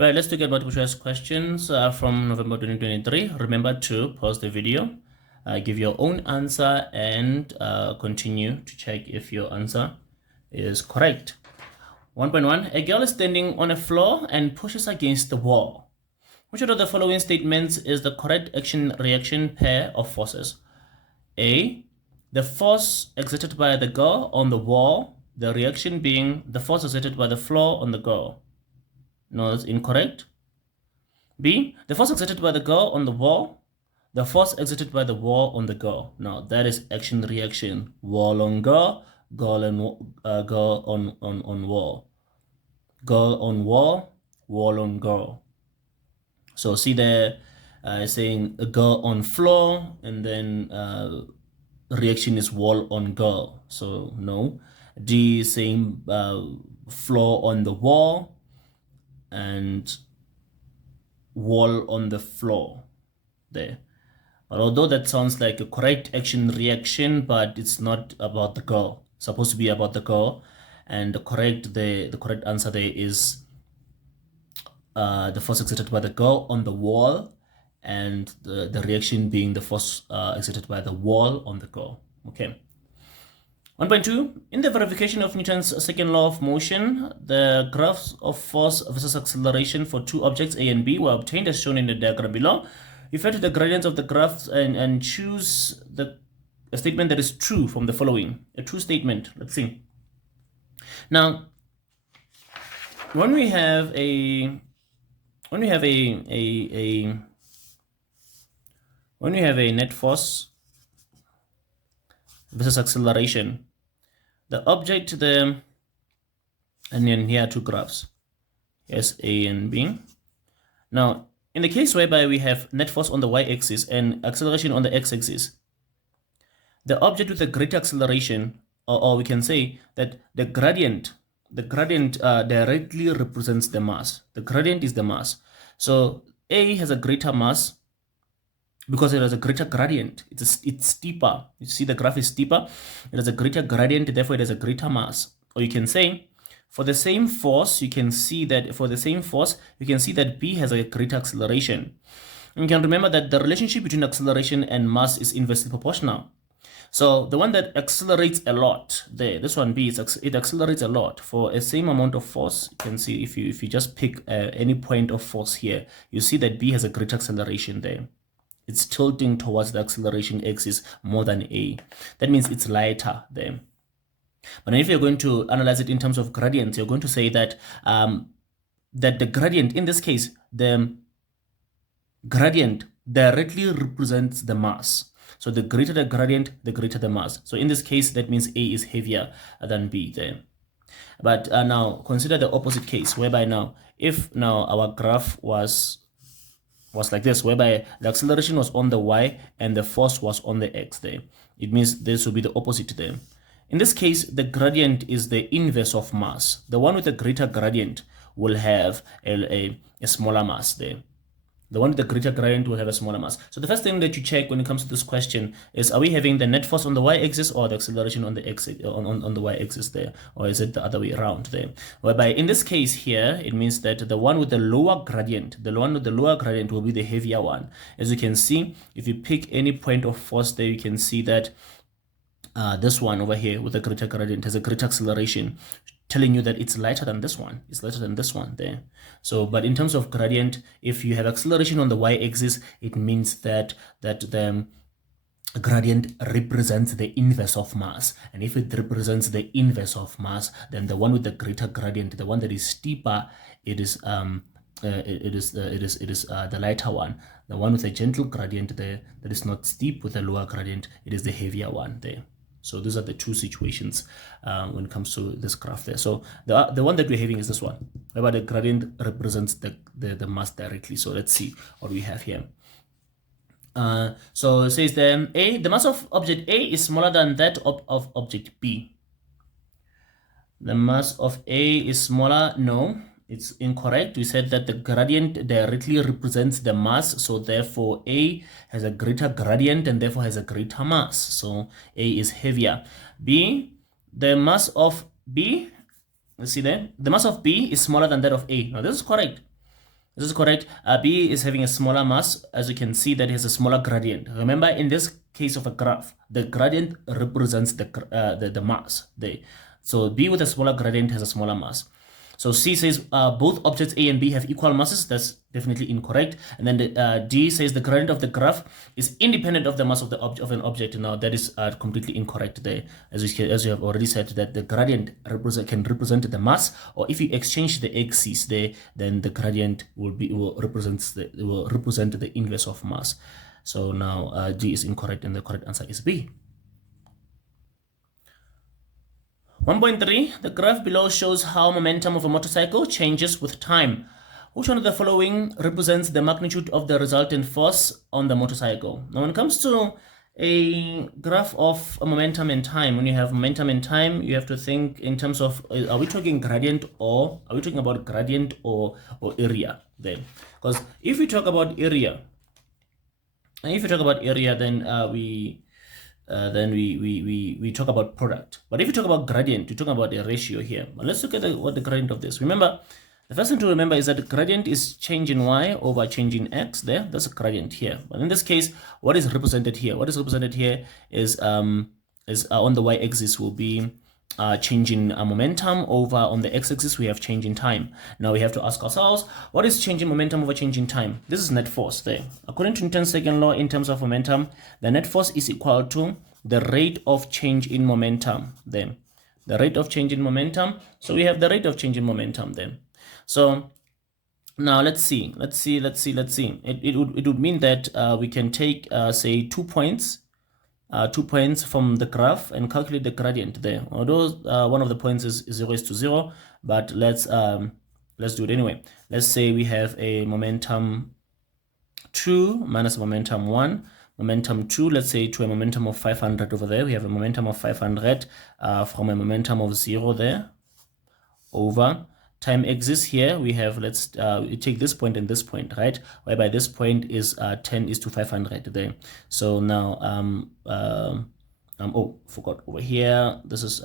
Right, let's look at multiple choice questions from November 2023. Remember to pause the video, give your own answer, and continue to check if your answer is correct. 1.1. A girl is standing on a floor and pushes against the wall. Which of the following statements is the correct action-reaction pair of forces? A. The force exerted by the girl on the wall, the reaction being the force exerted by the floor on the girl. No, that's incorrect. B. The force exerted by the girl on the wall, the force exerted by the wall on the girl. Now, that is action-reaction. Wall on girl, girl on wall. Girl on wall, wall on girl. So see there, saying a girl on floor, and then reaction is wall on girl. So no. D is saying floor on the wall and wall on the floor there. But although that sounds like a correct action reaction, but it's not about the girl. It's supposed to be about the girl, and the correct answer there is the force exerted by the girl on the wall, and the reaction being the force exerted by the wall on the girl. Okay. 1.2. In the verification of Newton's second law of motion, the graphs of force versus acceleration for two objects A and B were obtained as shown in the diagram below. Refer to the gradients of the graphs and choose a statement that is true from the following. A true statement. Let's see. Now, when we have a net force versus acceleration, the object there, and then here are two graphs. Here's A and B. Now, in the case whereby we have net force on the y-axis and acceleration on the x-axis, the object with the greater acceleration, or we can say that the gradient directly represents the mass. The gradient is the mass. So A has a greater mass because it has a greater gradient. It's steeper. You see the graph is steeper. It has a greater gradient, therefore it has a greater mass. Or you can say, for the same force, you can see that B has a greater acceleration. And you can remember that the relationship between acceleration and mass is inversely proportional. So the one that accelerates a lot there, this one B, it accelerates a lot for a same amount of force. You can see if you just pick any point of force here, you see that B has a greater acceleration there. It's tilting towards the acceleration axis more than A. That means it's lighter there. But if you're going to analyze it in terms of gradients, you're going to say that that the gradient, in this case, the gradient directly represents the mass. So the greater the gradient, the greater the mass. So in this case, that means A is heavier than B there. But now consider the opposite case, whereby now, if now our graph was like this, whereby the acceleration was on the y and the force was on the x there, it means this will be the opposite there. In this case, the gradient is the inverse of mass. The one with a greater gradient will have a smaller mass there. The one with the greater gradient will have a smaller mass. So the first thing that you check when it comes to this question is, are we having the net force on the y-axis or the acceleration on the x on the y-axis there, or is it the other way around there? Whereby in this case here, it means that the one with the lower gradient, will be the heavier one. As you can see, if you pick any point of force there, you can see that this one over here with a greater gradient has a greater acceleration, telling you that it's lighter than this one. It's lighter than this one there. So, but in terms of gradient, if you have acceleration on the y-axis, it means that the gradient represents the inverse of mass. And if it represents the inverse of mass, then the one with the greater gradient, the one that is steeper, it is the lighter one. The one with a gentle gradient there, that is not steep with a lower gradient, it is the heavier one there. So these are the two situations when it comes to this graph there. So the one that we're having is this one, whereby the gradient represents the mass directly. So let's see what we have here. So it says then the mass of object A is smaller than that of object B. The mass of A is smaller. No, it's incorrect. We said that the gradient directly represents the mass, so therefore A has a greater gradient and therefore has a greater mass. So A is heavier. B, the mass of B, let's see there, the mass of B is smaller than that of A. Now this is correct. This is correct. B is having a smaller mass. As you can see, that has a smaller gradient. Remember, in this case of a graph, the gradient represents the mass there. So B with a smaller gradient has a smaller mass. So C says both objects A and B have equal masses. That's definitely incorrect. And then D says the gradient of the graph is independent of the mass of an object. Now that is completely incorrect there. As you have already said, that the gradient can represent the mass, or if you exchange the axes there, then the gradient will represent the inverse of mass. So now D is incorrect, and the correct answer is B. 1.3, the graph below shows how momentum of a motorcycle changes with time. Which one of the following represents the magnitude of the resultant force on the motorcycle? Now, when it comes to a graph of a momentum and time, when you have momentum and time, you have to think in terms of, are we talking gradient, or are we talking about gradient or area then? Because if we talk about area, then we talk about product. But if you talk about gradient, you talk about a ratio here. But let's look at what the gradient of this. Remember, the first thing to remember is that the gradient is change in y over change in x there. That's a gradient here. But in this case, what is represented here? What is represented here is on the y-axis will be change in momentum, over on the x-axis we have change in time. Now we have to ask ourselves, what is change in momentum over change in time? This is net force there. According to Newton's second law, in terms of momentum, the net force is equal to the rate of change in momentum then. The rate of change in momentum. So we have the rate of change in momentum then. So now let's see. It would mean that we can take say 2 points. 2 points from the graph and calculate the gradient there. Although one of the points is 0 is to 0, but let's do it anyway. Let's say we have a momentum 2 minus momentum 1. Momentum 2, let's say, to a momentum of 500 over there. We have a momentum of 500 from a momentum of 0 there, over time axis here we have, let's we take this point and this point, right, whereby this point is 10 is to 500 there. So now oh, forgot over here, this is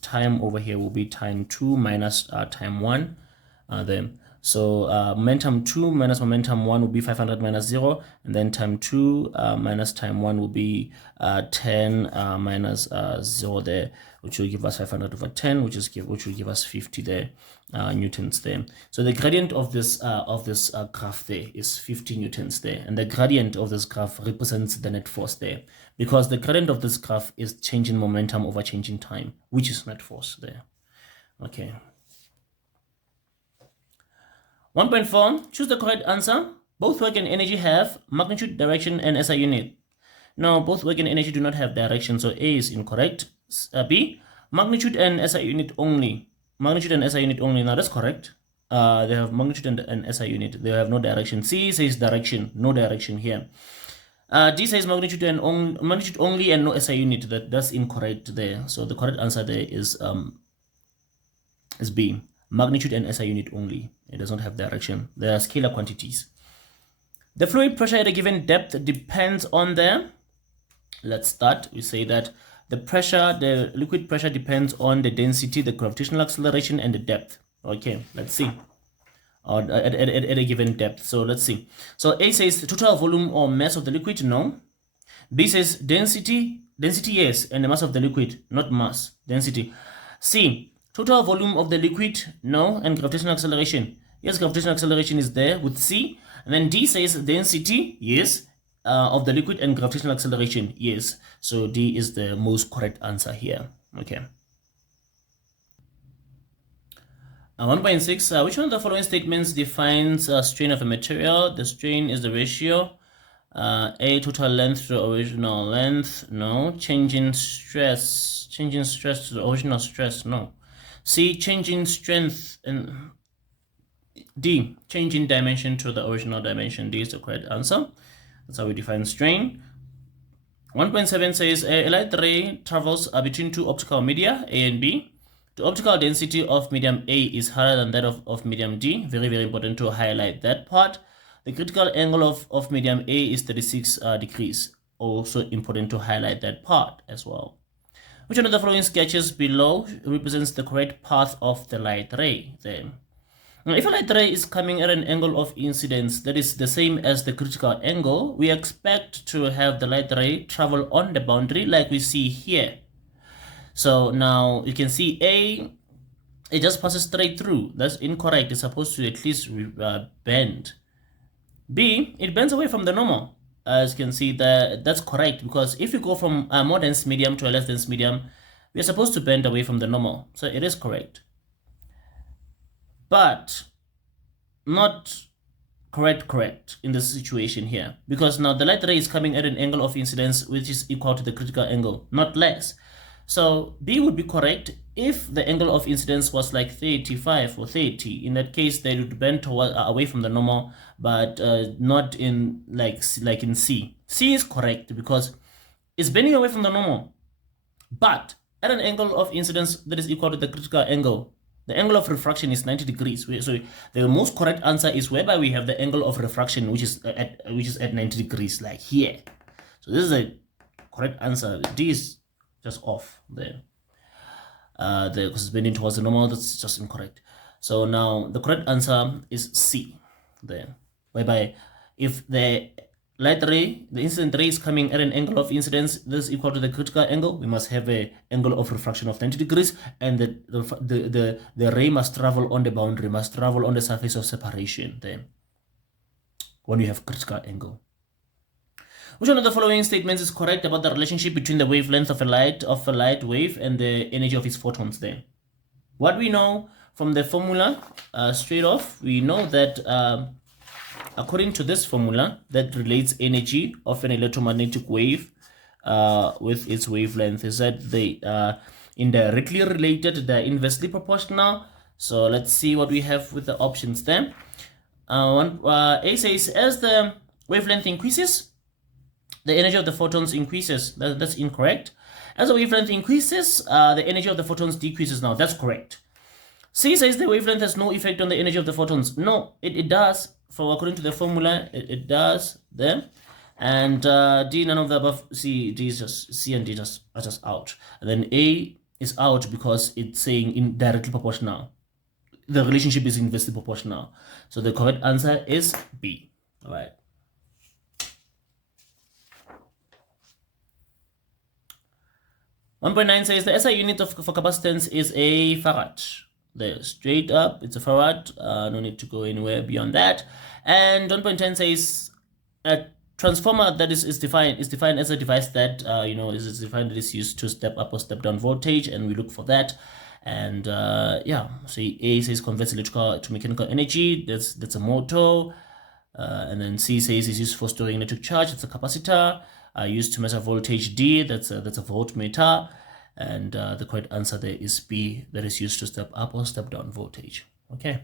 time over here will be time 2 minus time 1 there. So momentum 2 minus momentum 1 will be 500 minus 0, and then time 2 minus time 1 will be 10 minus 0 there, which will give us 500 over 10, which will give us 50 there newtons there. So the gradient of this graph there is 50 newtons there, and the gradient of this graph represents the net force there, because the gradient of this graph is change in momentum over change in time, which is net force there. Okay. 1.4, choose the correct answer. Both work and energy have magnitude, direction, and SI unit. No, both work and energy do not have direction, so A is incorrect. B, magnitude and SI unit only. Magnitude and SI unit only. Now that's correct. They have magnitude and SI unit. They have no direction. C says direction, no direction here. D says magnitude only and no SI unit. That's incorrect there. So the correct answer there is B. Magnitude and SI unit only. It does not have direction. They are scalar quantities. The fluid pressure at a given depth depends on the, let's start. We say that the liquid pressure depends on the density, the gravitational acceleration, and the depth. Okay, let's see. At a given depth. So let's see. So A says the total volume or mass of the liquid, no. B says density, yes, and the mass of the liquid, not mass, density. C, total volume of the liquid, no, and gravitational acceleration. Yes, gravitational acceleration is there with C. And then D says density, yes, of the liquid, and gravitational acceleration, yes. So D is the most correct answer here. Okay. 1.6, which one of the following statements defines strain of a material? The strain is the ratio. A, total length to the original length, no. Changing stress to the original stress, no. C, changing strength, and D, changing dimension to the original dimension. D is the correct answer. That's how we define strain. 1.7 says a light ray travels between two optical media, A and B. The optical density of medium A is higher than that of medium D. Very, very important to highlight that part. The critical angle of medium A is 36 degrees. Also important to highlight that part as well. Which one of the following sketches below represents the correct path of the light ray then? Now, if a light ray is coming at an angle of incidence that is the same as the critical angle, we expect to have the light ray travel on the boundary like we see here. So now you can see A, it just passes straight through. That's incorrect. It's supposed to at least bend. B, it bends away from the normal. As you can see, that's correct, because if you go from a more dense medium to a less dense medium, we are supposed to bend away from the normal. So it is correct. But not correct in this situation here, because now the light ray is coming at an angle of incidence which is equal to the critical angle, not less. So B would be correct if the angle of incidence was like 35 or 30. In that case, they would bend toward, away from the normal, but not in like in C. C is correct because it's bending away from the normal, but at an angle of incidence that is equal to the critical angle. The angle of refraction is 90 degrees. So the most correct answer is whereby we have the angle of refraction, which is at 90 degrees, like here. So this is a correct answer. D is just off there. Because it's bending towards the normal, that's just incorrect. So now the correct answer is C there, whereby if the light ray, the incident ray is coming at an angle of incidence that is equal to the critical angle, we must have an angle of refraction of 90 degrees, and the ray must travel on the boundary, must travel on the surface of separation then when you have critical angle. Which one of the following statements is correct about the relationship between the wavelength of a light wave and the energy of its photons then? What we know from the formula, straight off, we know that according to this formula that relates energy of an electromagnetic wave with its wavelength, is that they are indirectly related, they're inversely proportional. So let's see what we have with the options there. A says, as the wavelength increases, the energy of the photons increases. That's incorrect. As the wavelength increases, the energy of the photons decreases. Now, that's correct. C says the wavelength has no effect on the energy of the photons. No, it does. For according to the formula, it does there. And D, none of the above. C and D are just out. And then A is out because it's saying indirectly proportional. The relationship is inversely proportional. So the correct answer is B. All right. .9 says the SI unit for capacitance is a farad. There, straight up, it's a farad. No need to go anywhere beyond that. And 1.10 says a transformer that is defined as a device that is defined that is used to step up or step down voltage, and we look for that. And yeah, so A says converts electrical to mechanical energy. That's a motor. And then C says is used for storing electric charge. It's a capacitor. Used to measure voltage. D, that's a voltmeter. And the correct answer there is B, that is used to step up or step down voltage. Okay.